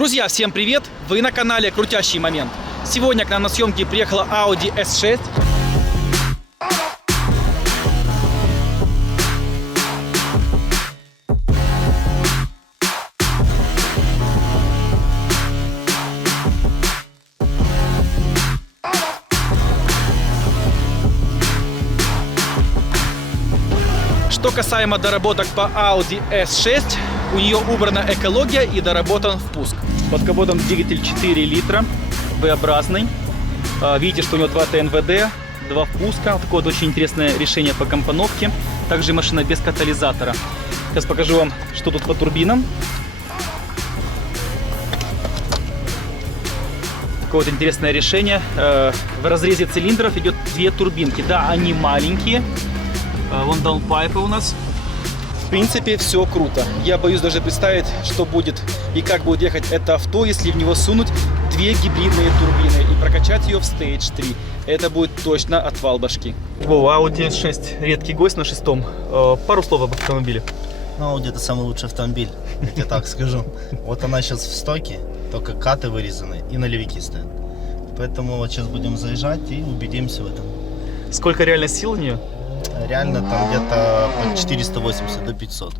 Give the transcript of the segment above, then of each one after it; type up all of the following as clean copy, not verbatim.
Друзья, всем привет! Вы на канале Крутящий момент. Сегодня к нам на съемки приехала Audi S6. Что касаемо доработок по Audi S6, у нее убрана экология и доработан впуск. Под капотом двигатель 4 литра, V-образный. Видите, что у него 2 ТНВД, 2 впуска. Вот такое вот очень интересное решение по компоновке. Также машина без катализатора. Сейчас покажу вам, что тут по турбинам. Такое вот интересное решение. В разрезе цилиндров идет 2 турбинки. Да, они маленькие. Вон даунпайпы у нас. В принципе, все круто. Я боюсь даже представить, что будет и как будет ехать это авто, если в него сунуть 2 гибридные турбины и прокачать ее в Stage 3. Это будет точно отвал башки. Audi S6, редкий гость на 6-м. Пару слов об автомобиле. Audi — это самый лучший автомобиль, я тебе так скажу. Вот она сейчас в стоке, только каты вырезаны и налевики стоят. Поэтому вот сейчас будем заезжать и убедимся в этом. Сколько реально сил у нее? Реально там где-то от 480 до 500.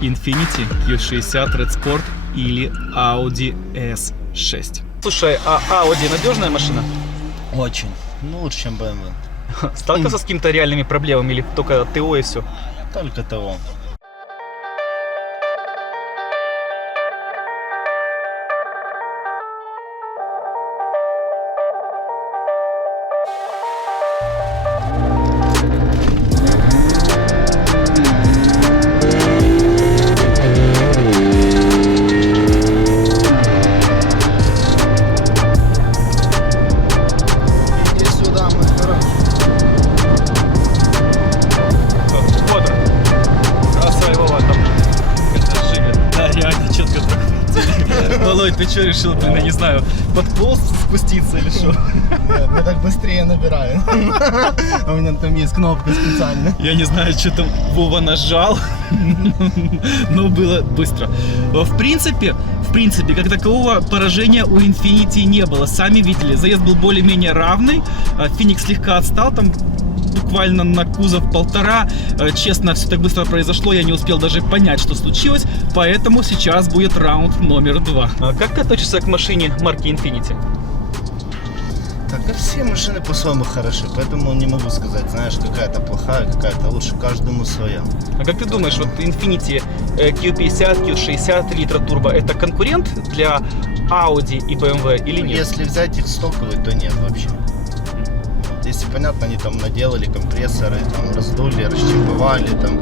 Infiniti Q60 Red Sport или Audi S6. Слушай, а Audi надежная машина? Очень. Ну, лучше, чем BMW. Сталкивался с какими-то реальными проблемами или только ТО и все? Только того. Володь, ты что решил, блин, я не знаю, под пол спуститься или что? Нет, я так быстрее набираю. У меня там есть кнопка специальная. Я не знаю, что там Вова нажал, но было быстро. В принципе, как такового поражения у Infiniti не было. Сами видели, заезд был более-менее равный. Феникс слегка отстал, там буквально на кузов 1,5. Честно, все так быстро произошло, я не успел даже понять, что случилось. Поэтому сейчас будет раунд номер 2. Как ты относишься к машине марки Infiniti? Так, а все машины по-своему хороши, поэтому не могу сказать, знаешь, какая-то плохая, какая-то лучше, каждому своя. А как ты думаешь, вот Infiniti Q50, Q60 литра турбо — это конкурент для Audi и BMW или нет? Если взять их стоковые, то нет вообще. Если, понятно, они там наделали компрессоры, там раздули, расчемповали, там,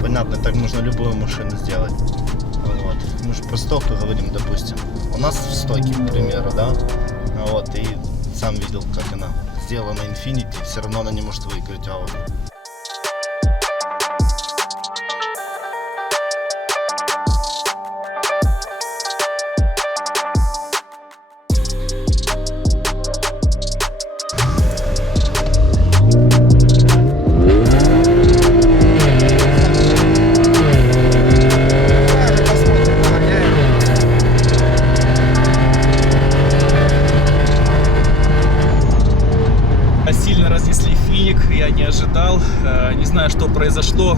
понятно, так можно любую машину сделать. Вот. Мы же про стоку говорим, допустим. У нас в стоке, к примеру, да, вот, и сам видел, как она сделана Infiniti, все равно она не может выиграть Audi. Сильно разнесли финик, я не ожидал, не знаю, что произошло.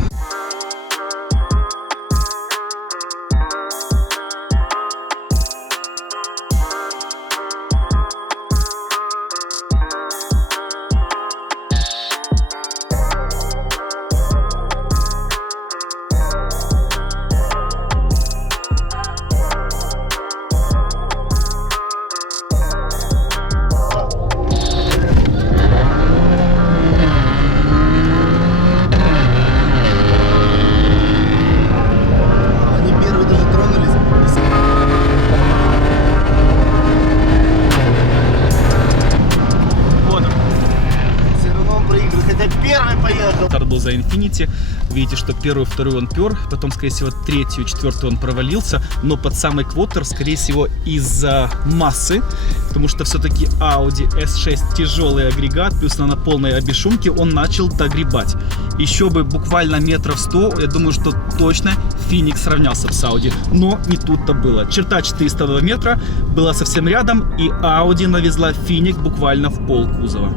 поехал. Старт был за Infiniti. Видите, что первый, второй он пер, потом, скорее всего, третий, четвертый он провалился, но под самый квотер, скорее всего, из-за массы, потому что все-таки Audi S6 тяжелый агрегат, плюс на полной обешумке он начал догребать. Еще бы буквально метров 100, я думаю, что точно Phoenix сравнялся с Audi, но не тут-то было. Черта 400 метра была совсем рядом, и Audi навезла Phoenix буквально в пол кузова.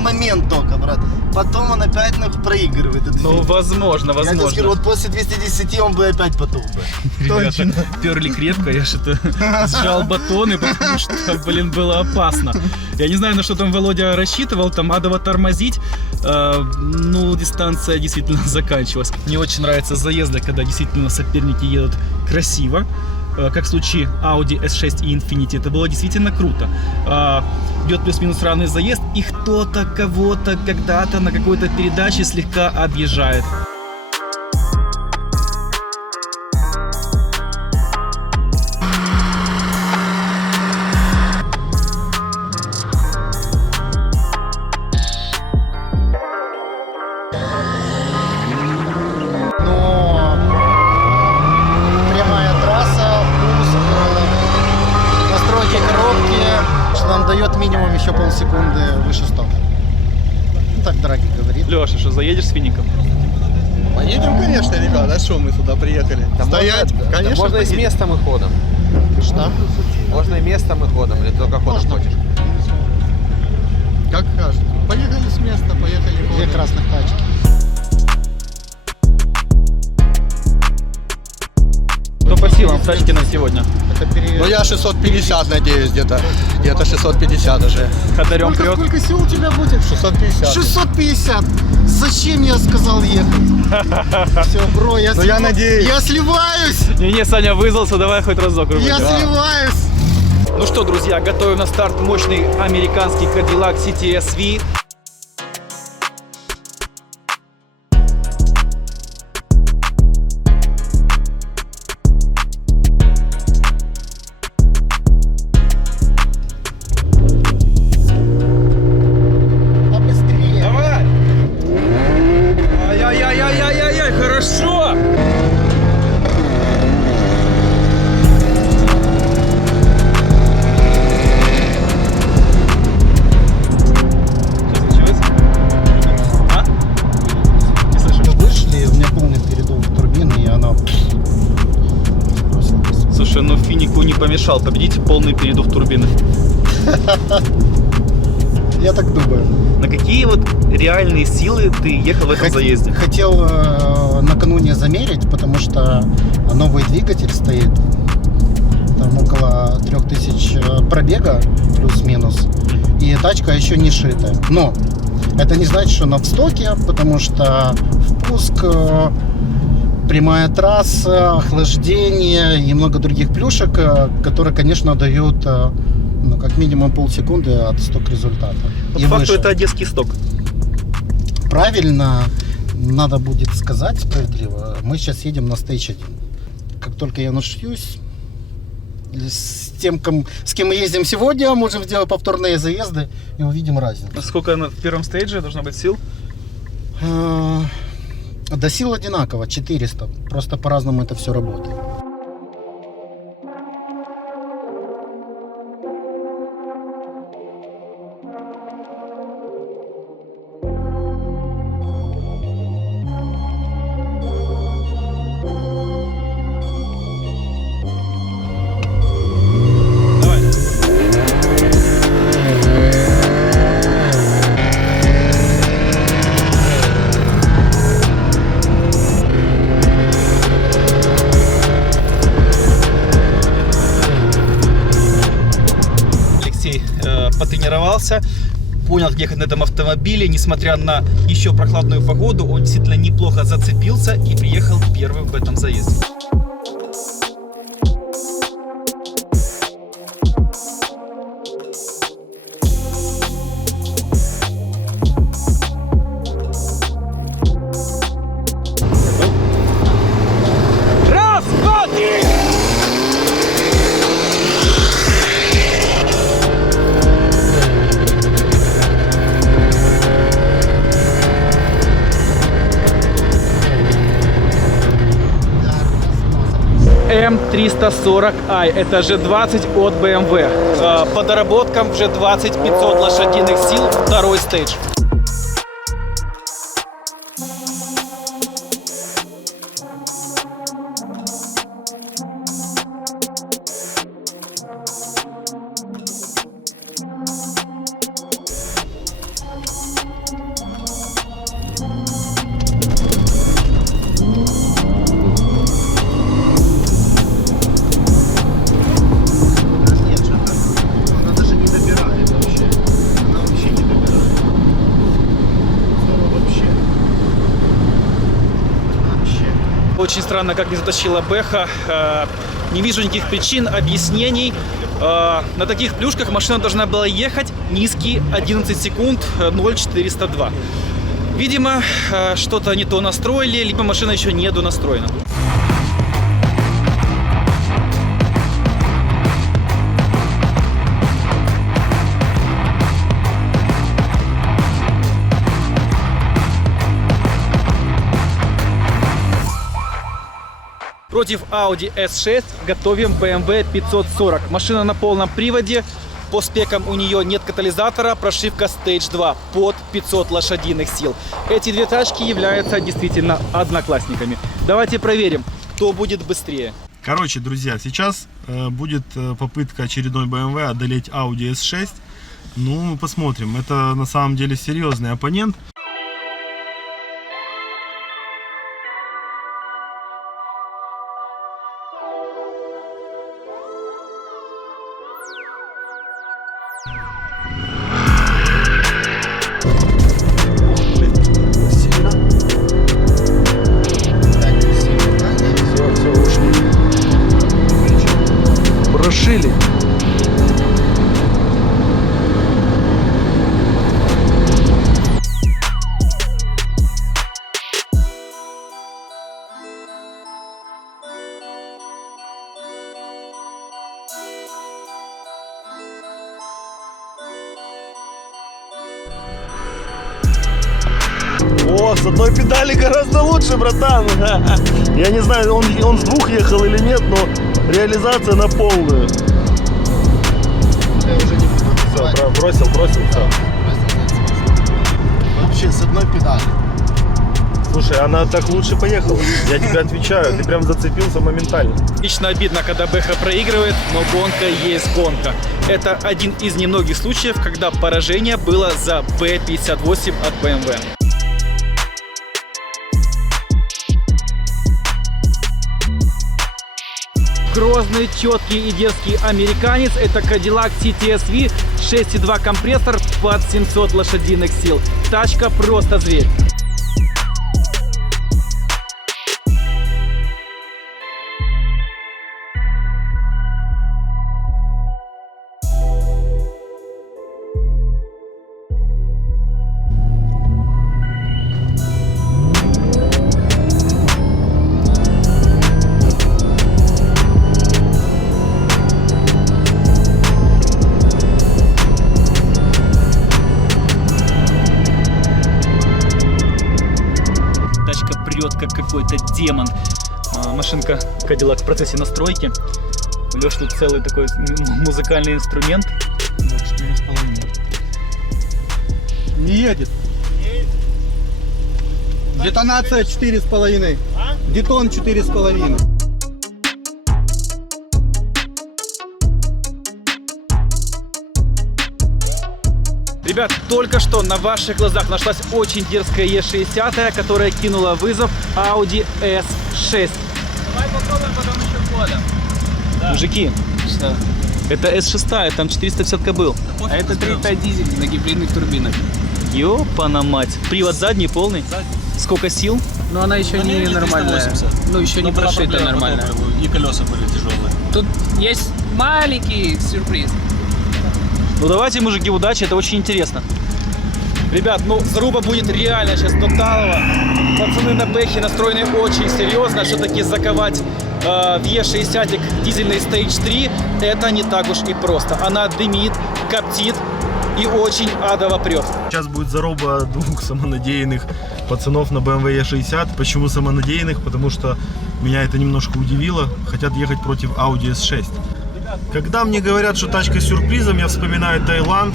Момент только, брат. Потом он опять проигрывает. Ну, возможно. Я тебе скажу, вот после 210 он бы опять потух бы. Ребята перли крепко, я что-то сжал батоны, потому что, блин, было опасно. Я не знаю, на что там Володя рассчитывал, там адово тормозить. Ну, дистанция действительно заканчивалась. Мне очень нравятся заезды, когда действительно соперники едут красиво. Как в случае Audi S6 и Infiniti, это было действительно круто. Идет плюс-минус равный заезд, и кто-то кого-то когда-то на какой-то передаче слегка объезжает. Дает минимум еще полсекунды выше стока. Ну, так Драги говорит. Леша, что, заедешь с Фиником? Поедем, конечно, ребята. А что мы сюда приехали? Да стоять? Можно, конечно, можно и с поедем. местом и ходом. Что? Можно и местом и ходом, или только ходом Можно. хочешь? Как кажется. Поехали с места, поехали Две ходом. красных тачки. Что по силам в тачке на сегодня? Это перед... Ну я 650 надеюсь, где-то 650 уже. Ходорем вперед. Сколько сил у тебя будет? 650. 650. Зачем я сказал ехать? Все, бро, я Ну я надеюсь. Я сливаюсь! Не, Саня вызвался, давай хоть разок. Я сливаюсь! Ну что, друзья, готовим на старт мощный американский Cadillac CTS-V. Побыстрее! Давай! Ай-яй-яй-яй-яй-яй, хорошо! Что случилось? А? Не слышу. Мы вышли, у меня полный передок турбины, и она... Слушай, ну Финику не помешал победить полный передув турбины. Я так думаю. На какие вот реальные силы ты ехал в этом заезде? Хотел накануне замерить, потому что новый двигатель стоит. Там около 3000 пробега, плюс-минус. И тачка еще не шитая. Но это не значит, что она в стоке, потому что впуск, прямая трасса, охлаждение и много других плюшек, которые, конечно, дают ну, как минимум полсекунды от сток результата. По И факту выше. это одесский сток. Правильно, надо будет сказать справедливо, мы сейчас едем на стейдж 1. Как только я нашьюсь с тем, с кем мы ездим сегодня, можем сделать повторные заезды и увидим разницу. Сколько в первом стейдже должно быть сил? До сил одинаково, 400, просто по-разному это все работает. Потренировался, понял, как ехать на этом автомобиле. Несмотря на еще прохладную погоду, он действительно неплохо зацепился и приехал первым в этом заезде. M340i. Это G20 от BMW. По доработкам G20 500 лошадиных сил, второй стейдж. Нет, что-то. Она даже не добирает вообще. Она вообще не добирает. Здорово вообще. Вообще. Очень странно, как не затащила Бэха. Не вижу никаких причин, объяснений. На таких плюшках машина должна была ехать низкие 11 секунд 0,402. Видимо, что-то не то настроили, либо машина еще не донастроена. Против Audi S6 готовим BMW 540. Машина на полном приводе. По спекам у нее нет катализатора, прошивка Stage 2 под 500 лошадиных сил. Эти две тачки являются действительно одноклассниками. Давайте проверим, кто будет быстрее. Короче, друзья, сейчас будет попытка очередной BMW одолеть Audi S6. Ну, мы посмотрим. Это на самом деле серьезный оппонент. Сильно? Да, не сильно, да? Все, ушли. Прошили. О, с одной педали гораздо лучше, братан. Я не знаю, он с двух ехал или нет, но реализация на полную. Я уже не буду Все, называть. бросил, все. Просто нет смысла. Вообще с одной педали. Слушай, она так лучше поехала. Я тебе отвечаю, ты прям зацепился моментально. Лично обидно, когда Бэха проигрывает, но гонка есть гонка. Это один из немногих случаев, когда поражение было за B58 от BMW. Грозный, четкий и дерзкий американец – это Cadillac CTS-V, 6,2 компрессор под 700 лошадиных сил. Тачка просто зверь. Тачка прет, как какой-то демон. Машинка Cadillac в процессе настройки. У Лёши тут целый такой музыкальный инструмент. Не едет. Детонация 4,5. Детон 4,5. Ребят, только что на ваших глазах нашлась очень дерзкая E60, которая кинула вызов Audi S6. Давай попробуем потом еще входом. Мужики, это S6, там 450 кобыл. А это 3,5 дизель на гибридных турбинах. Ёпана мать. Привод задний полный. Сколько сил? Но она еще не нормальная. Ну, еще не прошита нормально. И колеса были тяжелые. Тут есть маленький сюрприз. Ну давайте, мужики, удачи, это очень интересно. Ребят, ну заруба будет реально сейчас тоталова. Пацаны на Бэхе настроены очень серьезно. Все-таки заковать в E60 дизельный Stage 3 это не так уж и просто. Она дымит, коптит и очень адово прет. Сейчас будет заруба двух самонадеянных пацанов на BMW E60. Почему самонадеянных? Потому что меня это немножко удивило. Хотят ехать против Audi S6. Когда мне говорят, что тачка с сюрпризом, я вспоминаю Таиланд,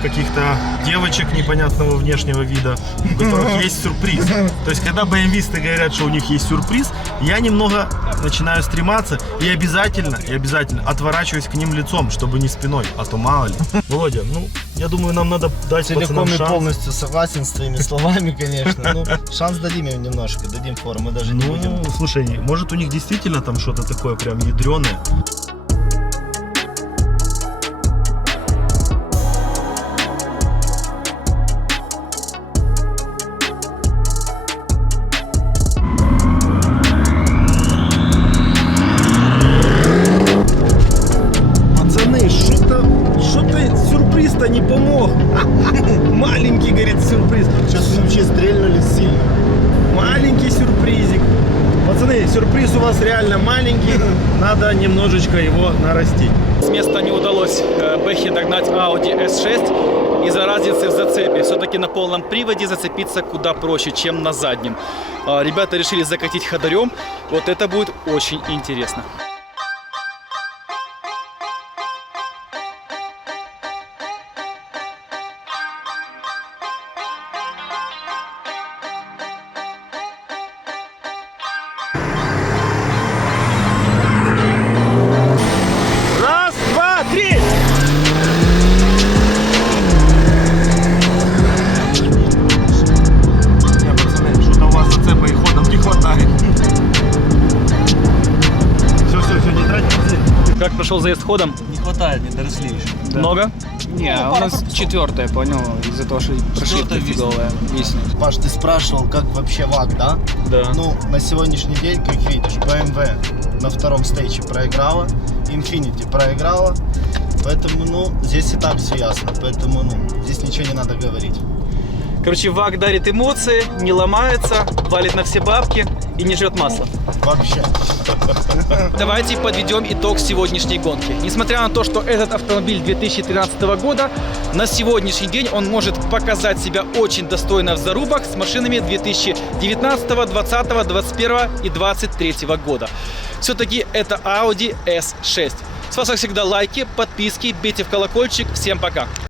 каких-то девочек непонятного внешнего вида, у которых есть сюрприз. То есть, когда BMW-сты говорят, что у них есть сюрприз, я немного начинаю стрематься и обязательно отворачиваюсь к ним лицом, чтобы не спиной, а то мало ли. Володя, ну, я думаю, нам надо дать Целиком пацанам и шанс. полностью согласен с твоими словами, конечно. Ну, шанс дадим им немножко, дадим фору, мы даже не будем. Ну, слушай, может у них действительно там что-то такое прям ядреное. Пацаны, что-то сюрприз-то не помог. Маленький, говорит, сюрприз. Сейчас вообще стрельнули сильно. Маленький сюрпризик. Пацаны, сюрприз у вас реально маленький. Надо немножечко его нарастить. С места не удалось Бэхе догнать Audi S6 из-за разницы в зацепе. Все-таки на полном приводе зацепиться куда проще, чем на заднем. Ребята решили закатить ходорем. Вот это будет очень интересно. Раз, два, три! Не, пацаны, что-то у вас зацепа и ходом не хватает. Все, не тратите. Как прошел заезд ходом? Не хватает, не доросли еще. Много? Не, у нас четвертая, понял, из-за того, что прошивка фиговая. Виснет. Паш, ты спрашивал, как вообще ВАГ, да? Да. Ну, на сегодняшний день, как видишь, BMW на втором стейче проиграла, Infiniti проиграла, поэтому, ну, здесь и так все ясно, поэтому, ну, здесь ничего не надо говорить. Короче, ВАГ дарит эмоции, не ломается, валит на все бабки и не жрет масло. Вообще. Давайте подведем итог сегодняшней гонки. Несмотря на то, что этот автомобиль 2013 года, на сегодняшний день он может показать себя очень достойно в зарубах с машинами 2019, 2020, 2021 и 2023 года. Все-таки это Audi S6. С вас, как всегда, лайки, подписки, бейте в колокольчик. Всем пока!